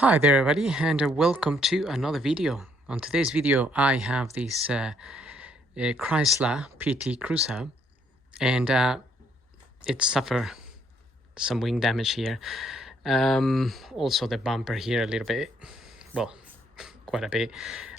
Hi there everybody, and welcome to another video. On today's video I have this Chrysler PT Cruiser, and it suffered some wing damage here. Also the bumper here a little bit, well, quite a bit.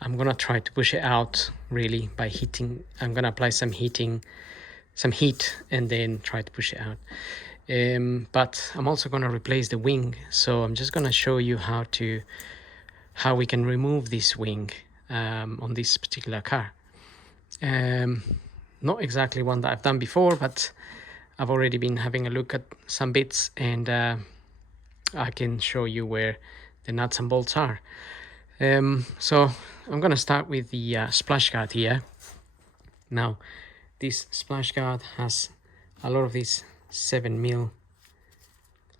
I'm gonna try to push it out really by heating. I'm gonna apply some heat and then try to push it out. But I'm also gonna replace the wing, so I'm just gonna show you how we can remove this wing on this particular car. Not exactly one that I've done before, but I've already been having a look at some bits, and I can show you where the nuts and bolts are. So I'm gonna start with the splash guard here. Now this splash guard has a lot of these 7mm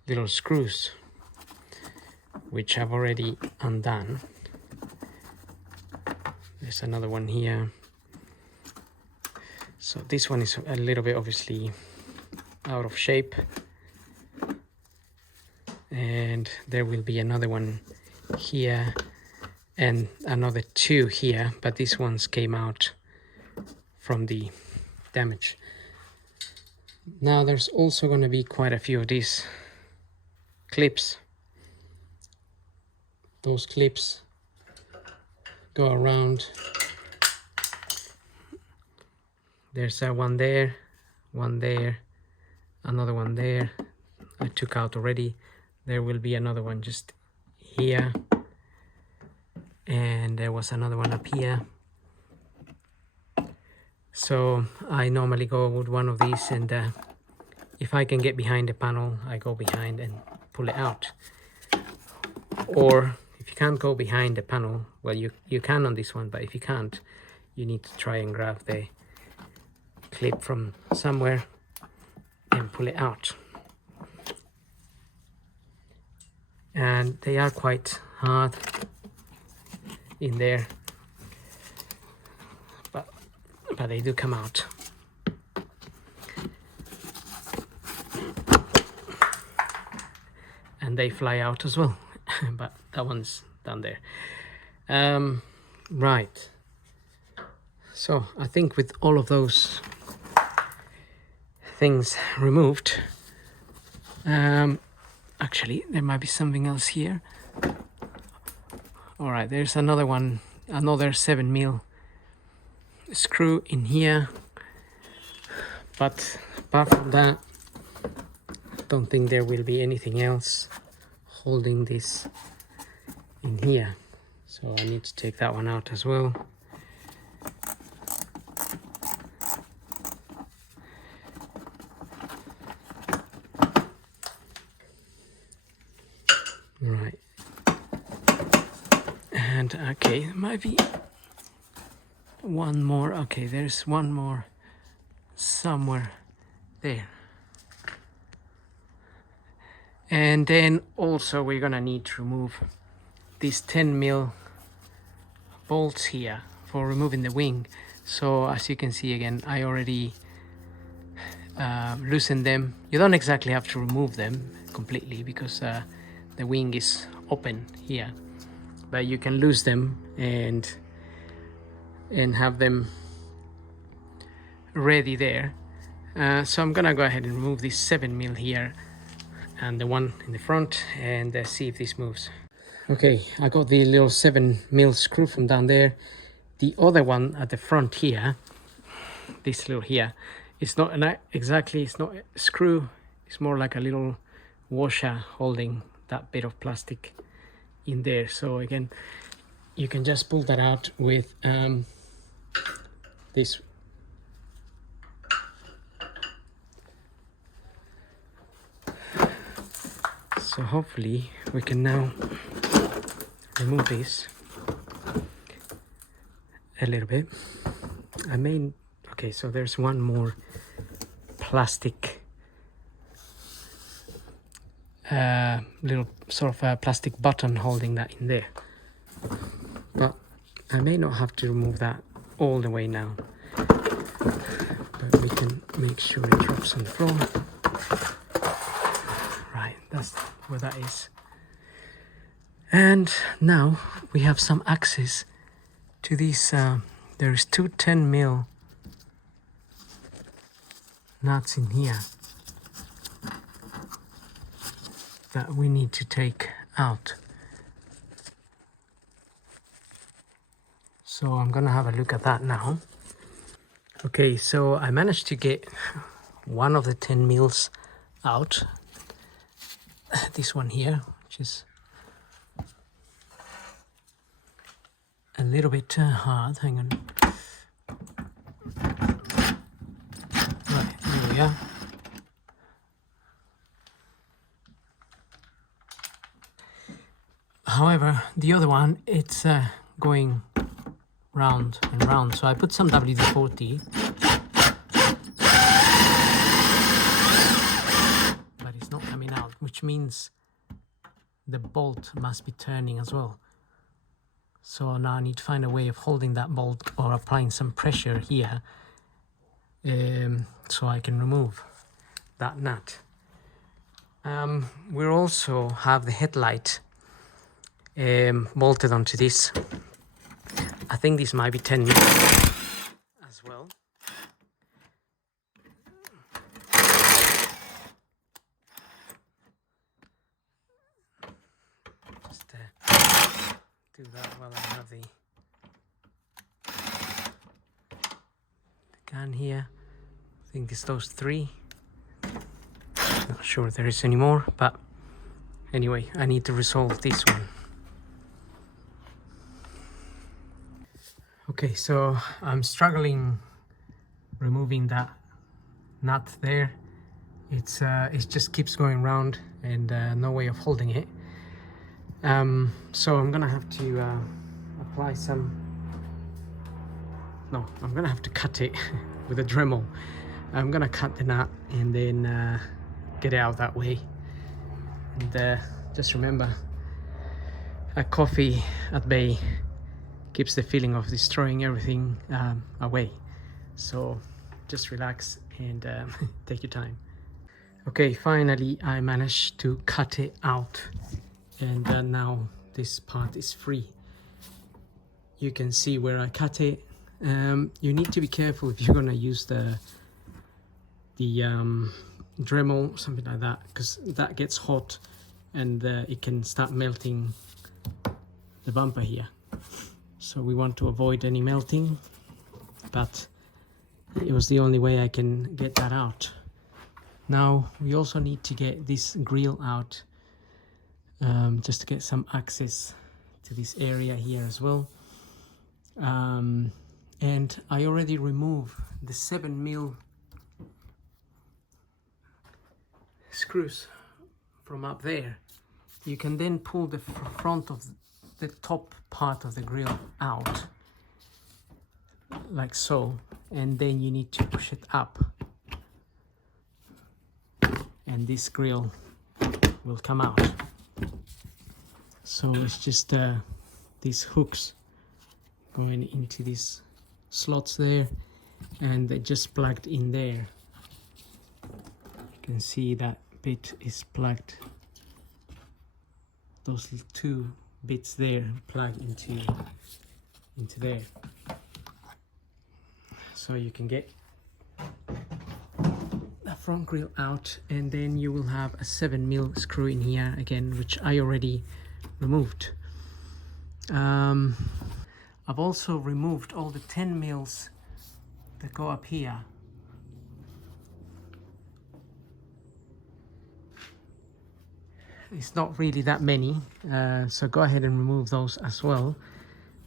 little screws, which I've already undone. There's another one here. So this one is a little bit obviously out of shape, and there will be another one here and another two here, but these ones came out from the damage. Now there's also going to be quite a few of these clips. Those clips go around. There's one there, another one there. I took out already. There will be another one just here, and there was another one up here. So I normally go with one of these, and if I can get behind the panel, I go behind and pull it out. Or if you can't go behind the panel, well, you can on this one, but if you can't, you need to try and grab the clip from somewhere and pull it out. And they are quite hard in there, but they do come out. And they fly out as well. But that one's down there. Right, so I think with all of those things removed, actually there might be something else here. All right, there's another one, another 7mm screw in here, but apart from that, I don't think there will be anything else holding this in here, so I need to take that one out as well. Right, and okay, there might be one more. Okay, there's one more somewhere there. And then also we're gonna need to remove these 10mm bolts here for removing the wing. So as you can see, again, I already loosened them. You don't exactly have to remove them completely because the wing is open here, but you can loose them and have them ready there. So I'm gonna go ahead and remove this 7mm here and the one in the front, and see if this moves. Okay, I got the little 7mm screw from down there. The other one at the front here, this little here, it's not exactly, it's not a screw, it's more like a little washer holding that bit of plastic in there. So again, you can just pull that out with this. So hopefully we can now remove this a little bit. Okay, so there's one more plastic, little sort of a plastic button holding that in there. But I may not have to remove that all the way now. But we can make sure it drops on the floor. Right, that's where that is. And now we have some access to these. There's two 10mm nuts in here that we need to take out. So I'm gonna have a look at that now. Okay, so I managed to get one of the 10mm out. This one here, which is a little bit hard. Hang on. Right, there we are. However, the other one, it's going round and round. So I put some WD-40, but it's not coming out, which means the bolt must be turning as well. So now I need to find a way of holding that bolt or applying some pressure here, so I can remove that nut. We also have the headlight bolted onto this. I think this might be 10mm as well. Just do that while I have the gun here. I think it's those three. Not sure if there is any more, but anyway, I need to resolve this one. Okay, so I'm struggling removing that nut there. It just keeps going round and no way of holding it. So I'm gonna have to apply some. No, I'm gonna have to cut it with a Dremel. I'm gonna cut the nut and then get it out that way. And just remember, a coffee at bay keeps the feeling of destroying everything away. So just relax and take your time. Okay, finally I managed to cut it out, and now this part is free. You can see where I cut it. You need to be careful if you're gonna use the Dremel, something like that, because that gets hot and it can start melting the bumper here. So we want to avoid any melting, but it was the only way I can get that out. Now we also need to get this grill out, just to get some access to this area here as well. And I already removed the 7mm screws from up there. You can then pull the front of the top part of the grill out like so, and then you need to push it up, and this grill will come out. So it's just these hooks going into these slots there, and they just plugged in there. You can see that bit is plugged, those two bits there plug into there, so you can get the front grill out, and then you will have a 7mm screw in here again, which I already removed. I've also removed all the 10mm that go up here. It's not really that many, so go ahead and remove those as well.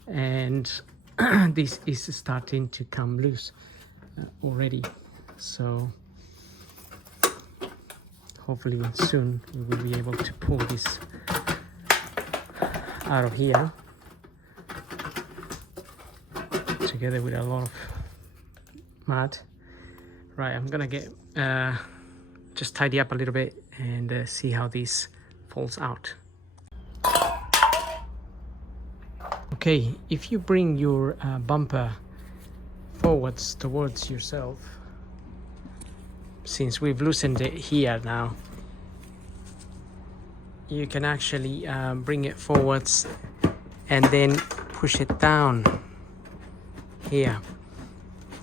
And this is starting to come loose already, so hopefully soon we will be able to pull this out of here, together with a lot of mud. Right, I'm gonna get just tidy up a little bit and see how this falls out. Okay, if you bring your bumper forwards towards yourself, since we've loosened it here now, you can actually bring it forwards and then push it down here.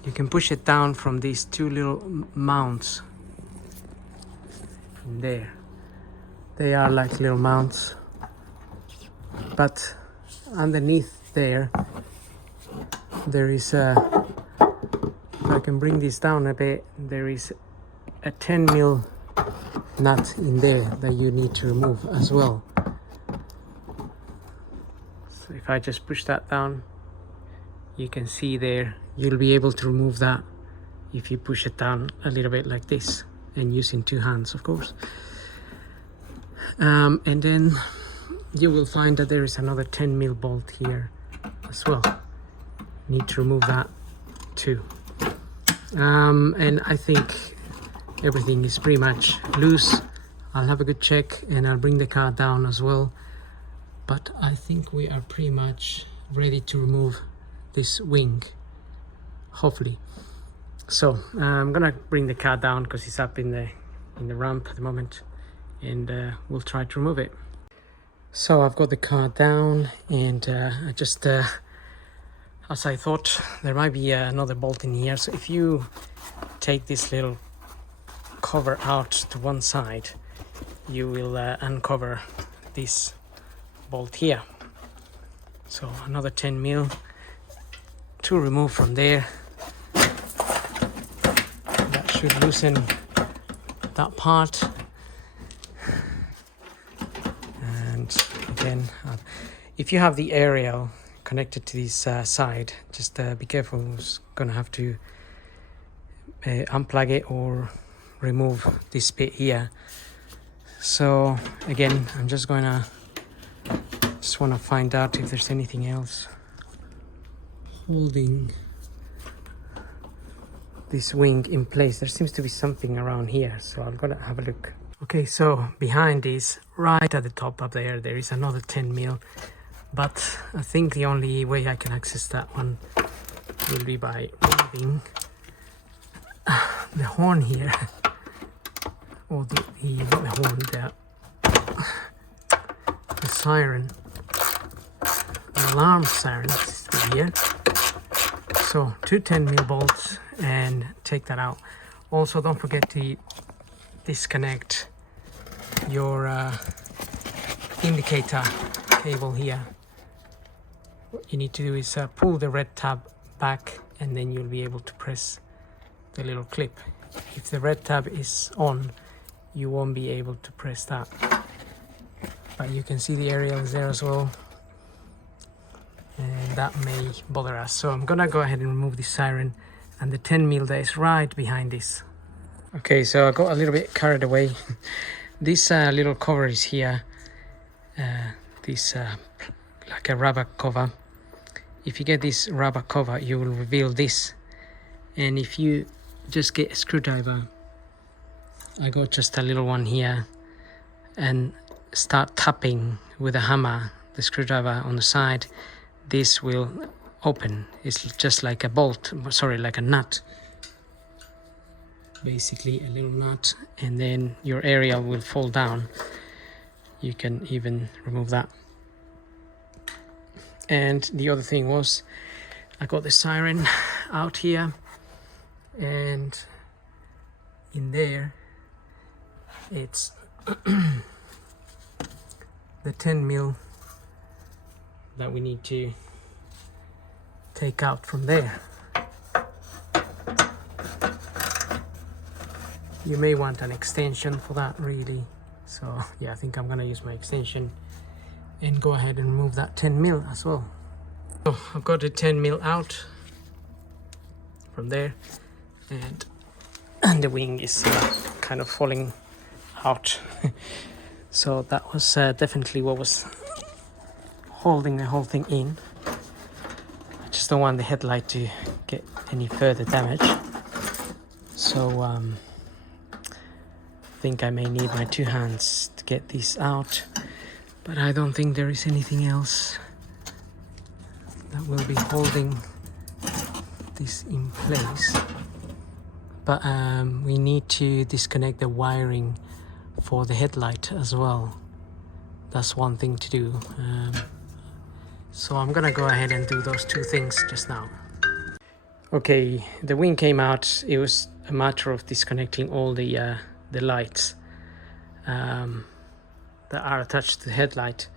You can push it down from these two little mounts in there. They are like little mounts, but underneath there is a, if I can bring this down a bit, there is a 10 mil nut in there that you need to remove as well. So if I just push that down, you can see there, you'll be able to remove that if you push it down a little bit like this, and using two hands, of course. And then you will find that there is another 10 mil bolt here as well. Need to remove that too. And I think everything is pretty much loose. I'll have a good check and I'll bring the car down as well. But I think we are pretty much ready to remove this wing, hopefully. So I'm gonna bring the car down because it's up in the ramp at the moment, and we'll try to remove it. So I've got the car down, and I just as I thought, there might be another bolt in here. So if you take this little cover out to one side, you will uncover this bolt here. So another 10 mil to remove from there. That should loosen that part. And again, if you have the aerial connected to this side, just be careful. It's gonna have to unplug it or remove this bit here. So again, I'm just want to find out if there's anything else holding this wing in place. There seems to be something around here, so I'm gonna have a look. Okay, so behind this, right at the top up there, there is another 10 mil, but I think the only way I can access that one will be by removing the horn here, or the siren, the alarm siren is here. So two 10 mil bolts, and take that out. Also, don't forget to disconnect your indicator cable here. What you need to do is pull the red tab back, and then you'll be able to press the little clip. If the red tab is on, you won't be able to press that. But you can see the aerial is there as well, and that may bother us. So I'm gonna go ahead and remove the siren and the 10 mil that is right behind this. Okay, so I got a little bit carried away. This little cover is here, this like a rubber cover. If you get this rubber cover, you will reveal this, and if you just get a screwdriver, I got just a little one here, and start tapping with a hammer the screwdriver on the side, this will open. It's just like a bolt, sorry, like a nut, basically a little nut, and then your aerial will fall down. You can even remove that. And the other thing was, I got the siren out here, and in there it's the 10 mil that we need to take out from there. You may want an extension for that, really. So yeah, I think I'm gonna use my extension and go ahead and remove that 10 mil as well. So I've got the 10 mil out from there, and the wing is kind of falling out. So that was definitely what was holding the whole thing in. I just don't want the headlight to get any further damage. So I think I may need my two hands to get this out, but I don't think there is anything else that will be holding this in place. But we need to disconnect the wiring for the headlight as well. That's one thing to do. So I'm gonna go ahead and do those two things just now. Okay, the wing came out. It was a matter of disconnecting all the lights that are attached to the headlight,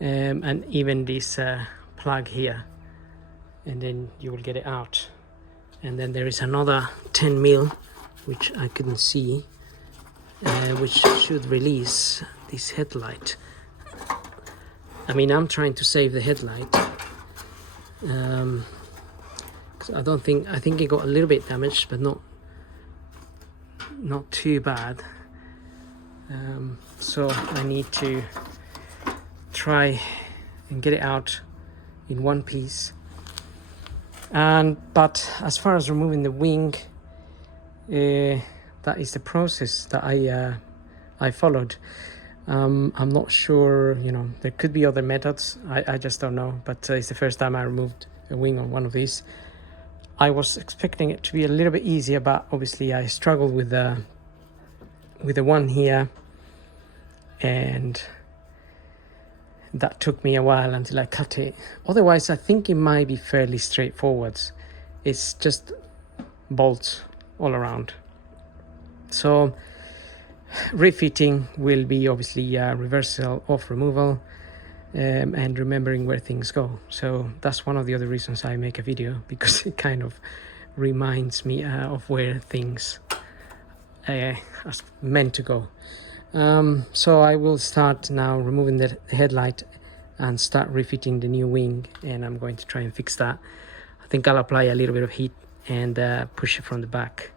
and even this plug here, and then you will get it out. And then there is another 10 mil which I couldn't see, which should release this headlight. I mean, I'm trying to save the headlight. I think it got a little bit damaged, but not too bad. So I need to try and get it out in one piece. But as far as removing the wing, that is the process that I followed. I'm not sure, you know, there could be other methods. I just don't know. But it's the first time I removed a wing on one of these. I was expecting it to be a little bit easier, but obviously I struggled with the one here, and that took me a while until I cut it. Otherwise, I think it might be fairly straightforward. It's just bolts all around. So refitting will be obviously reversal of removal, and remembering where things go. So that's one of the other reasons I make a video, because it kind of reminds me of where things are meant to go. So I will start now removing the headlight and start refitting the new wing, and I'm going to try and fix that. I think I'll apply a little bit of heat and push it from the back.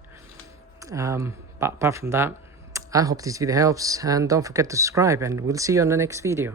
But apart from that, I hope this video helps, and don't forget to subscribe, and we'll see you on the next video.